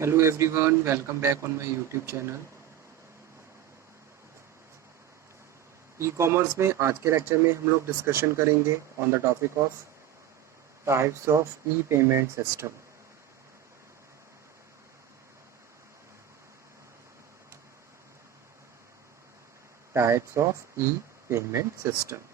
Hello everyone, welcome back on my YouTube channel. E commerce में आज के lecture में हम लोग डिस्कशन करेंगे on the topic of types of E payment system. Types of E payment system.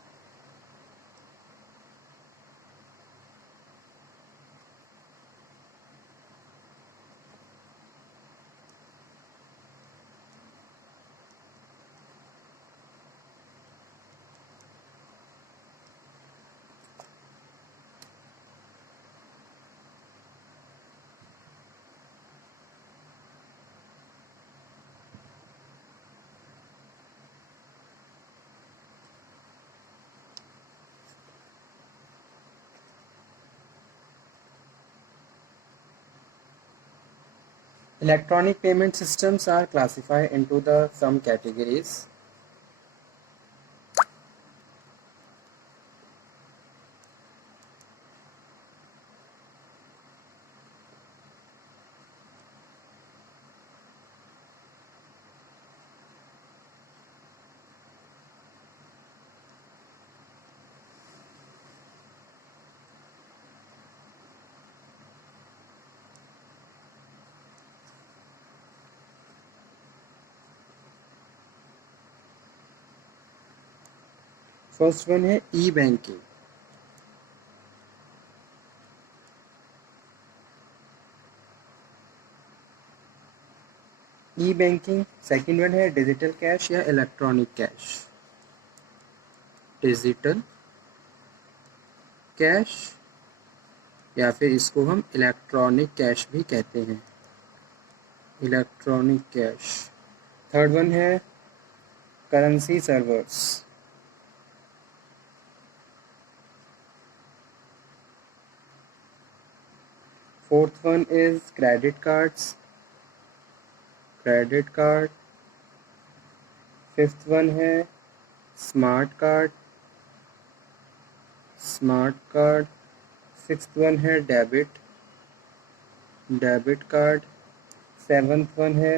Electronic payment systems are classified into the some categories. First one है e banking. E banking. Second one है digital cash या electronic cash. Digital cash या फिर इसको हम electronic cash भी कहते हैं. Electronic cash. थर्ड वन है currency servers. Fourth one is credit cards. Credit card. Fifth one है smart card. Smart card. Sixth one है debit. Debit card. Seventh one है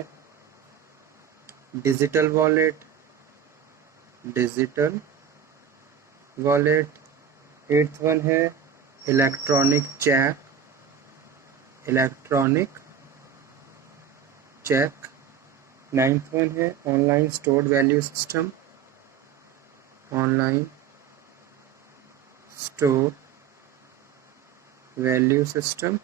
digital wallet. Digital wallet. Eighth one है electronic cheque. Electronic cheque. Ninth one है online stored value system. Online store value system.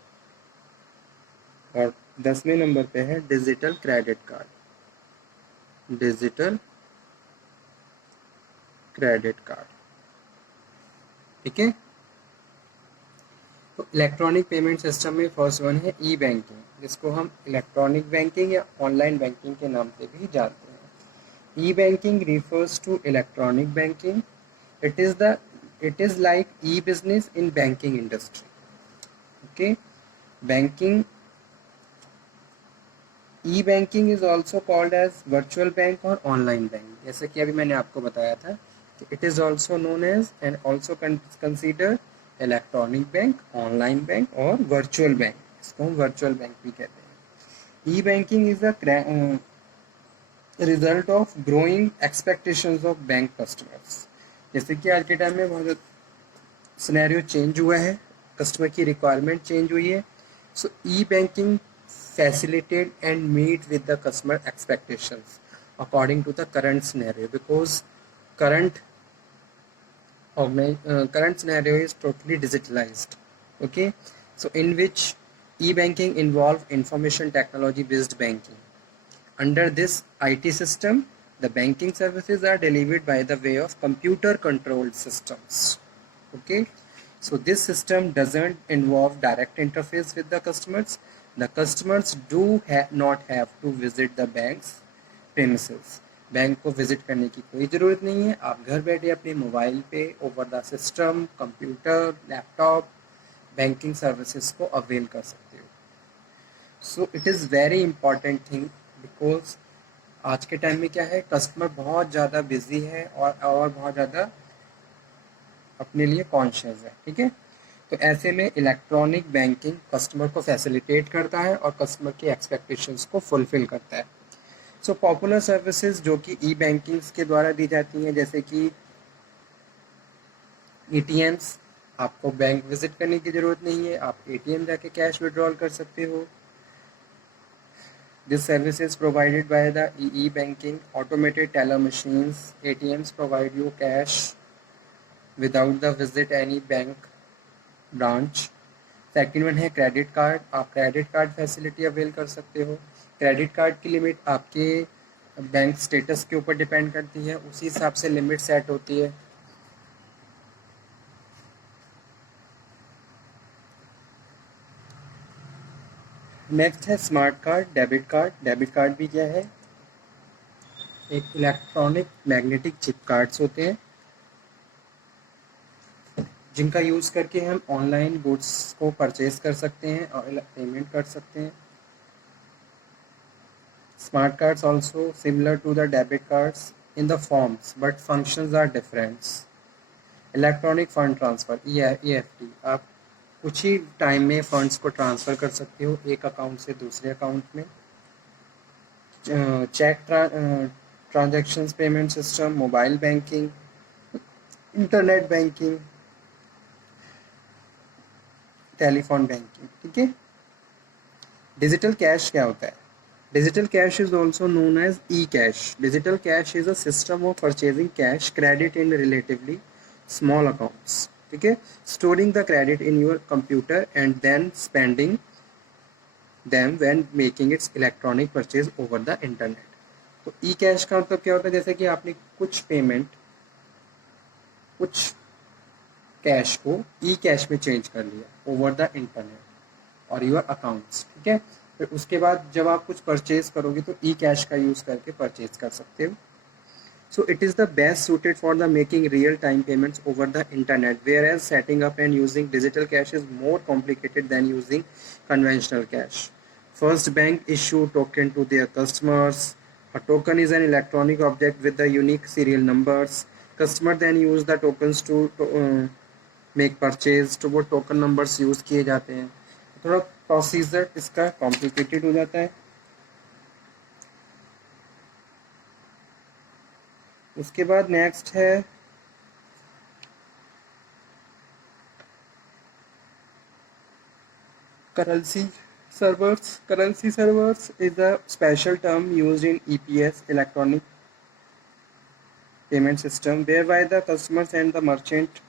और 10वें number पे है digital credit card. Digital credit card. ठीक है. तो इलेक्ट्रॉनिक पेमेंट सिस्टम में फर्स्ट वन है ई बैंकिंग, जिसको हम इलेक्ट्रॉनिक बैंकिंग या ऑनलाइन बैंकिंग के नाम से भी जानते हैं. E banking refers to electronic banking. It is like e business in banking industry. Okay. Banking. E banking is also called as virtual bank और ऑनलाइन बैंक. जैसे कि अभी मैंने आपको बताया था कि it is also known as and also consider electronic bank, online bank और वर्चुअल बैंक. इसको हम वर्चुअल बैंक भी कहते हैं. E banking is the result of growing expectations of bank customers. जैसे कि आज के टाइम में बहुत सिनेरियो चेंज हुआ है, कस्टमर की रिक्वायरमेंट चेंज हुई है. सो ई banking facilitate and meet with the customer expectations according to the current scenario, because current scenario is totally digitalized. Okay. So in which e-banking involve information technology based banking. Under this IT system, the banking services are delivered by the way of computer controlled systems. Okay. So this system doesn't involve direct interface with the customers. The customers do not have to visit the bank's premises. Bank को visit करने की कोई ज़रूरत नहीं है. आप घर बैठे अपने मोबाइल पे over the system, computer, laptop banking services को अवेल कर सकते हो. So it is very important thing, because आज के टाइम में क्या है, कस्टमर बहुत ज़्यादा बिजी है और बहुत ज़्यादा अपने लिए कॉन्शियस है. ठीक है. तो ऐसे में इलेक्ट्रॉनिक बैंकिंग कस्टमर को फैसिलिटेट करता है और कस्टमर की एक्सपेक्टेशंस को फुलफिल करता है। सो पॉपुलर सर्विसेज जो कि ई बैंकिंग्स के द्वारा दी जाती हैं, जैसे कि एटीएम्स, आपको बैंक विजिट करने की ज़रूरत नहीं है, आप एटीएम जाके कैश विड्रॉल कर सकते हो। This service is provided by the E banking automated teller machines. ATMs provide you cash without the visit any bank branch. Second one है क्रेडिट कार्ड, आप क्रेडिट कार्ड फैसिलिटी अवेल कर सकते हो। Credit card की limit आपके bank status के ऊपर depend करती है, उसी हिसाब से लिमिट सेट होती है। नेक्स्ट है smart card, debit card. Debit card भी क्या है, एक इलेक्ट्रॉनिक मैग्नेटिक चिप कार्ड्स होते हैं जिनका यूज़ करके हम ऑनलाइन गुड्स को परचेज कर सकते हैं और पेमेंट कर सकते हैं। Smart cards also similar to the debit cards in the forms but functions are different. Electronic fund transfer EFT, आप कुछ ही टाइम में फंड्स को ट्रांसफ़र कर सकते हो एक अकाउंट से दूसरे अकाउंट में। Cheque transactions, payment system, mobile banking, internet banking, telephone banking, ठीक है। डिजिटल कैश क्या होता है? Digital cash is also known as e cash. Digital cash is a system of purchasing cash credit in relatively small accounts, ठीक है, storing the credit in your computer and then spending them when making its electronic purchase over the internet। तो ई cash का मतलब क्या होता है, जैसे कि आपने कुछ कैश को ई कैश में चेंज कर लिया ओवर द इंटरनेट और योर अकाउंट्स, ठीक है। फिर उसके बाद जब आप कुछ परचेज करोगे तो ई कैश का यूज़ करके परचेज कर सकते हो। So it is the best suited for the making real-time payments over the internet, whereas setting up and using digital cash is more complicated than using conventional cash. First, bank issue token to their customers. A token is an electronic object with the unique serial numbers. Customer then use the tokens to make purchase. तो वो token numbers use किए जाते हैं, थोड़ा procedure इसका complicated हो जाता है। उसके बाद नेक्स्ट है currency servers। Currency servers is a special term used in EPS, electronic payment system, whereby the customers and the merchant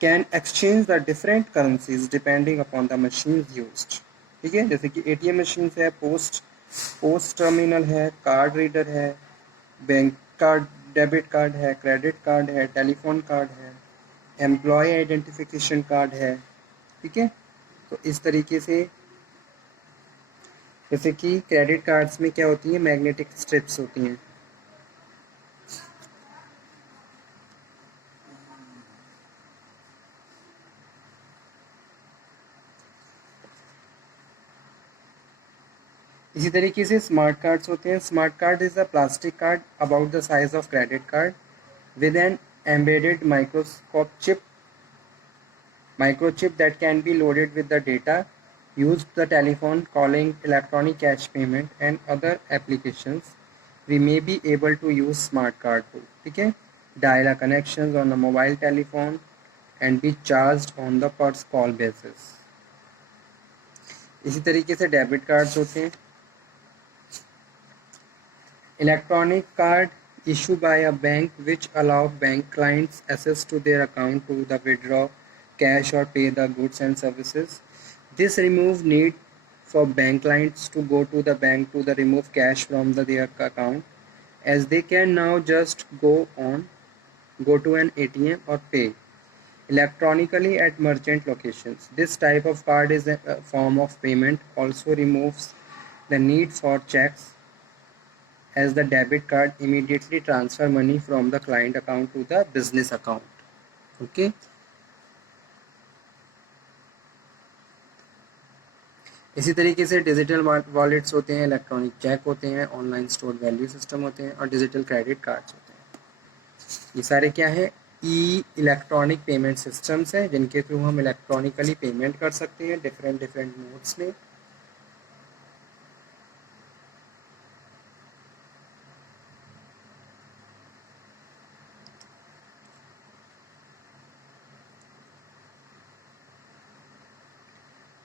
can exchange the different currencies depending upon the machines used, ठीक है। जैसे कि ATM machine है, post terminal है, card reader है, bank card, debit card है, credit card है, telephone card है, एम्प्लॉय आइडेंटिफिकेशन कार्ड है, ठीक है। तो इस तरीके से, जैसे कि क्रेडिट कार्ड्स में क्या होती है, मैग्नेटिक स्ट्रिप्स होती हैं। इसी तरीके से स्मार्ट कार्ड्स होते हैं। Smart card is a plastic card about the size of credit card with an embedded microchip that can be loaded with the data used the telephone, calling, electronic cash payment and other applications. We may be able to use smart card too, ठीक है, dial a connections on a mobile telephone and be charged on the per call basis। इसी तरीके से debit cards होते हैं। Electronic card issued by a bank which allow bank clients access to their account to the withdraw cash or pay the goods and services. This remove need for bank clients to go to the bank to remove cash from their account, as they can now just go to an ATM or pay electronically at merchant locations. This type of card is a form of payment, also removes the need for checks, as the debit card immediately transfer money from the client account to the business account, okay। इसी तरीके से digital wallets होते हैं, electronic check होते हैं, online store value system होते हैं और डिजिटल क्रेडिट कार्ड्स होते हैं। ये सारे क्या है, ई इलेक्ट्रॉनिक पेमेंट सिस्टम्स हैं जिनके थ्रू हम इलेक्ट्रॉनिकली पेमेंट कर सकते हैं डिफरेंट मोड्स में।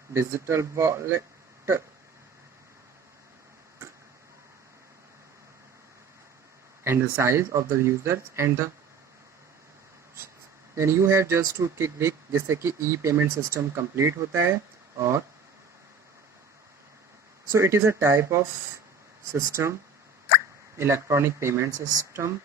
Digital wallet and the size of the users and the then you have just to click जिससे कि ई पेमेंट सिस्टम कंप्लीट होता है। और so it is a type of system electronic payment system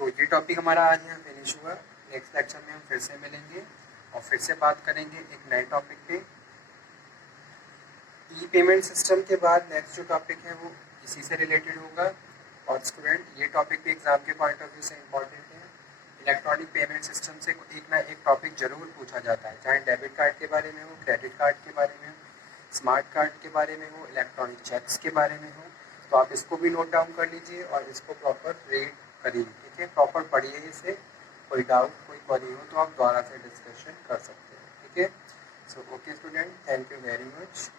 तो ये topic हमारा आज यहाँ फिनिश हुआ। नेक्स्ट लेक्चर में हम फिर से मिलेंगे और फिर से बात करेंगे एक नए टॉपिक पे। ई पेमेंट सिस्टम के बाद नेक्स्ट जो टॉपिक है वो इसी से रिलेटेड होगा। और स्टूडेंट ये टॉपिक भी एग्जाम के पॉइंट ऑफ व्यू से इम्पॉर्टेंट है। इलेक्ट्रॉनिक पेमेंट सिस्टम से एक ना एक टॉपिक जरूर पूछा जाता है, चाहे डेबिट कार्ड के बारे में हो, क्रेडिट कार्ड के बारे में हो, स्मार्ट कार्ड के बारे में हो, इलेक्ट्रॉनिक चेक्स के बारे में हो। तो आप इसको भी नोट डाउन कर लीजिए और इसको प्रॉपर रीड करिए, ठीक है। प्रॉपर पढ़िए इसे, कोई डाउट कोई क्वेरी हो तो आप दोबारा से डिस्कशन कर सकते हैं, ठीक है। So okay student, thank you very much.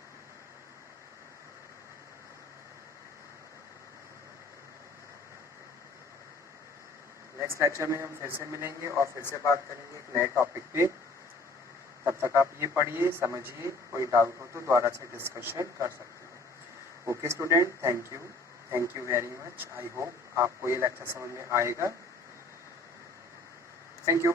Next lecture में हम फिर से मिलेंगे और फिर से बात करेंगे एक नए टॉपिक पे। तब तक आप ये पढ़िए, समझिए, कोई डाउट हो तो दोबारा से डिस्कशन कर सकते हैं। Okay student, thank you very much. I hope आपको ये लेक्चर समझ में आएगा। Thank you.